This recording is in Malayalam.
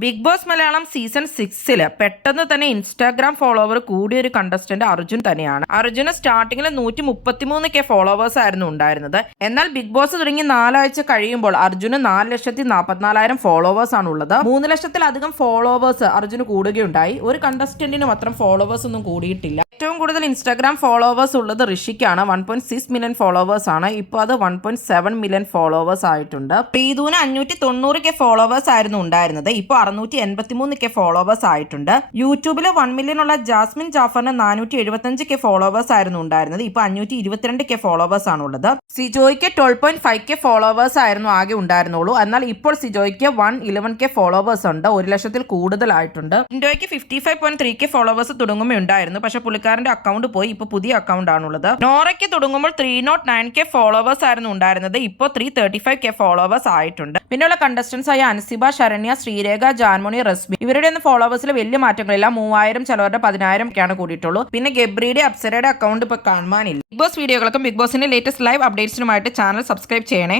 ബിഗ് ബോസ് മലയാളം സീസൺ 6 പെട്ടെന്ന് തന്നെ ഇൻസ്റ്റാഗ്രാം ഫോളോവർ കൂടിയ ഒരു കണ്ടസ്റ്റന്റ് അർജുൻ തന്നെയാണ്. അർജുന് സ്റ്റാർട്ടിങ്ങിൽ 133K ഫോളോവേഴ്സ് ആയിരുന്നു ഉണ്ടായിരുന്നത്. എന്നാൽ ബിഗ് ബോസ് തുടങ്ങി 4 ആഴ്ച കഴിയുമ്പോൾ അർജുന് 4,44,000 ഫോളോവേഴ്സ് ആണ് ഉള്ളത്. 3 ലക്ഷത്തിലധികം ഫോളോവേഴ്സ് അർജുന് കൂടുകയുണ്ടായി. ഒരു കണ്ടസ്റ്റന്റിന് മാത്രം ഫോളോവേഴ്സ് ഒന്നും കൂടിയിട്ടില്ല. ഏറ്റവും കൂടുതൽ ഇൻസ്റ്റാഗ്രാം ഫോളോവേഴ്സ് ഉള്ളത് ഋഷിക്കാണ്. 1.6 മില്യൺ ഫോളോവേഴ്സ് ആണ്. ഇപ്പോൾ അത് 1.7 മില്യൺ ഫോളോവേഴ്സ് ആയിട്ടുണ്ട്. പ്രീതുവിന് 590K ഫോളോവേഴ്സ് ആയിരുന്നു ഉണ്ടായിരുന്നത്. ഇപ്പോൾ 683K ഫോളോവേഴ്സ് ആയിട്ടുണ്ട്. യൂട്യൂബിൽ 1 മില്യൺ ഉള്ള ജാസ്മിൻ ജാഫറിന് 475K ഫോളോവേഴ്സ് ആയിരുന്നു ഉണ്ടായിരുന്നത്. ഇപ്പോൾ 522K ഫോളോവേഴ്സ് ആണുള്ളത്. സിജോയ്ക്ക് 12.5K ഫോളോവേഴ്സ് ആയിരുന്നു ആകെ ഉണ്ടായിരുന്നുള്ളൂ. എന്നാൽ ഇപ്പോൾ സിജോയ്ക്ക് 111K ഫോളോവേഴ്സ് ഉണ്ട്. 1 ലക്ഷത്തിൽ കൂടുതലായിട്ടുണ്ട്. ഇൻഡോയ്ക്ക് 55.3K ഫോളോവേഴ്സ് തുടങ്ങുമ്പോഴുണ്ടായിരുന്നു. പക്ഷെ പുള്ളിക്കാരന്റെ അക്കൗണ്ട് പോയി. ഇപ്പോൾ പുതിയ അക്കൗണ്ട് ആണുള്ളത്. നോറയ്ക്ക് തുടങ്ങുമ്പോൾ 309K ഫോളോവേഴ്സ് ആയിരുന്നു ഉണ്ടായിരുന്നത്. ഇപ്പോൾ 335K ഫോളോവേഴ്സ് ആയിട്ടുണ്ട്. പിന്നെയുള്ള കണ്ടസ്റ്റൻസ് ആയ അൻസിബ, ശരണ്യ, ശ്രീരേഖ, ജാൻമോണി, റസ്മി ഇവരുടെ ഒന്നും ഫോളോവേഴ്സിൽ വലിയ മാറ്റങ്ങളില്ല. 3000 ചിലവരുടെ 10,000 ഒക്കെയാണ് കൂടിയിട്ടുള്ളൂ. പിന്നെ ഗബ്രിയുടെ, അപ്സരയുടെ അക്കൗണ്ട് ഇപ്പോൾ കാണാനില്ല. ബിഗ് ബോസ് വീഡിയോകൾക്കും ബിഗ് ബോസിന്റെ ലേറ്റസ്റ്റ് ലൈവ് അപ്ഡേറ്റ്സിനുമായിട്ട് ചാനൽ സബ്സ്ക്രൈബ് ചെയ്യണേ.